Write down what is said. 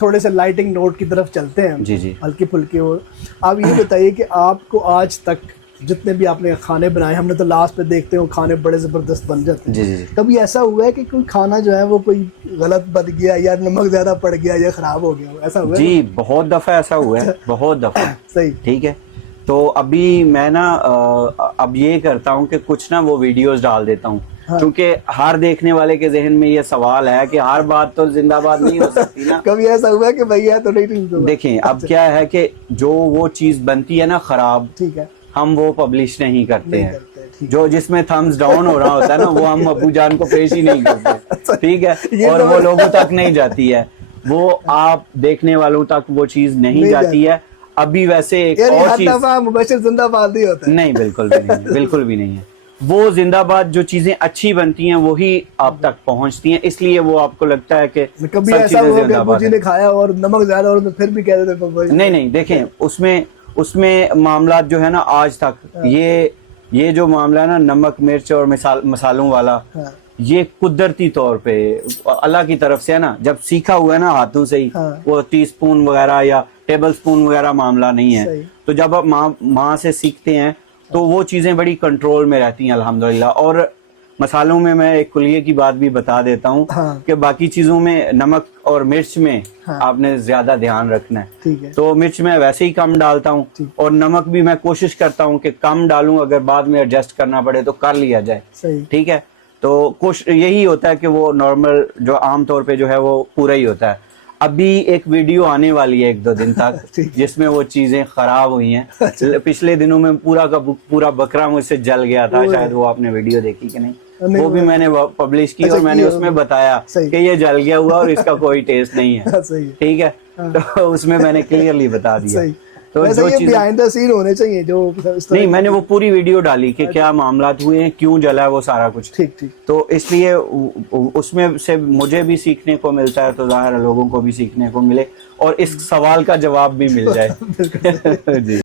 تھوڑے سے lighting note کی طرف چلتے ہیں جی جی ہلکی پھلکی. اور آپ یہ بتائیے کہ آپ کو آج تک جتنے بھی آپ نے کھانے بنائے, ہم نے تو لاسٹ پہ دیکھتے ہیں وہ کھانے بڑے زبردست بن جاتے ہیں, جی جی جی کبھی ایسا ہوا ہے کہ کوئی کھانا جو ہے وہ کوئی غلط بن گیا یا نمک زیادہ پڑ گیا یا خراب ہو گیا, ایسا ہوا ہے؟ جی بہت دفعہ ایسا ہوا ہے, بہت دفعہ. صحیح. ٹھیک ہے, تو ابھی میں نا اب یہ کرتا ہوں کہ کچھ نا وہ ویڈیوز ڈال دیتا ہوں, کیونکہ ہر دیکھنے والے کے ذہن میں یہ سوال ہے کہ ہر بات تو زندہ باد نہیں ہو سکتی نا. کبھی ایسا ہوا ہے کہ بھیا تو نہیں دیکھیں اب کیا ہے کہ جو وہ چیز بنتی ہے نا خراب, ٹھیک ہے, ہم وہ پبلش نہیں کرتے ہیں. ٹھیک جو جس میں تھمز ڈاؤن ہو رہا ہوتا ہے نا وہ ہم ابو جان کو پیش ہی نہیں کرتے. ٹھیک ہے, اور وہ لوگوں تک نہیں جاتی ہے, وہ آپ دیکھنے والوں تک وہ چیز نہیں جاتی ہے. ابھی ویسے ایک اور چیز مبشر زندہ باد نہیں ہوتا ہے. نہیں, بالکل بھی نہیں ہے, بالکل بھی نہیں ہے. وہ زندہ باد جو چیزیں اچھی بنتی ہیں وہی آپ تک پہنچتی ہیں, اس لیے وہ آپ کو لگتا ہے کہ کبھی سب ایسا چیزیں ہوا کہ زندہ ابو باد جی ہیں. نے کھایا اور نمک زیادہ اور پھر بھی کہہ دیتے ہیں نہیں دیکھیں اس میں معاملات جو ہے نا آج تک یہ جو معاملہ ہے نا نمک مرچ اور مسالوں والا, یہ قدرتی طور پہ اللہ کی طرف سے ہے نا, جب سیکھا ہوا ہے نا ہاتھوں سے ہی, وہ ٹی اسپون وغیرہ یا ٹیبل اسپون وغیرہ معاملہ نہیں ہے. تو جب آپ ماں سے سیکھتے ہیں تو وہ چیزیں بڑی کنٹرول میں رہتی ہیں الحمدللہ. اور مسالوں میں میں ایک کلیے کی بات بھی بتا دیتا ہوں کہ باقی چیزوں میں نمک اور مرچ میں آپ نے زیادہ دھیان رکھنا ہے. تو مرچ میں ویسے ہی کم ڈالتا ہوں, اور نمک بھی میں کوشش کرتا ہوں کہ کم ڈالوں, اگر بعد میں ایڈجسٹ کرنا پڑے تو کر لیا جائے. ٹھیک ہے, تو یہی ہوتا ہے کہ وہ نارمل جو عام طور پہ جو ہے وہ پورا ہی ہوتا ہے. ابھی ایک ویڈیو آنے والی ہے 1-2 دن تک جس میں وہ چیزیں خراب ہوئی ہیں. پچھلے دنوں میں پورا کا پورا بکرا مجھ سے جل گیا تھا, شاید وہ آپ نے ویڈیو دیکھی کہ نہیں, وہ بھی میں نے پبلش کی اور میں نے اس میں بتایا کہ یہ جل گیا ہوا اور اس کا کوئی ٹیسٹ نہیں ہے. ٹھیک ہے, تو اس میں میں نے کلیئرلی بتا دیا. تو جو چیزیں ہونے چاہیے جو نہیں, میں نے وہ پوری ویڈیو ڈالی کہ کیا معاملات ہوئے ہیں, کیوں جلا ہے وہ سارا کچھ. تو اس لیے اس میں سے مجھے بھی سیکھنے کو ملتا ہے, تو ظاہر ہے لوگوں کو بھی سیکھنے کو ملے اور اس سوال کا جواب بھی مل جائے. جی.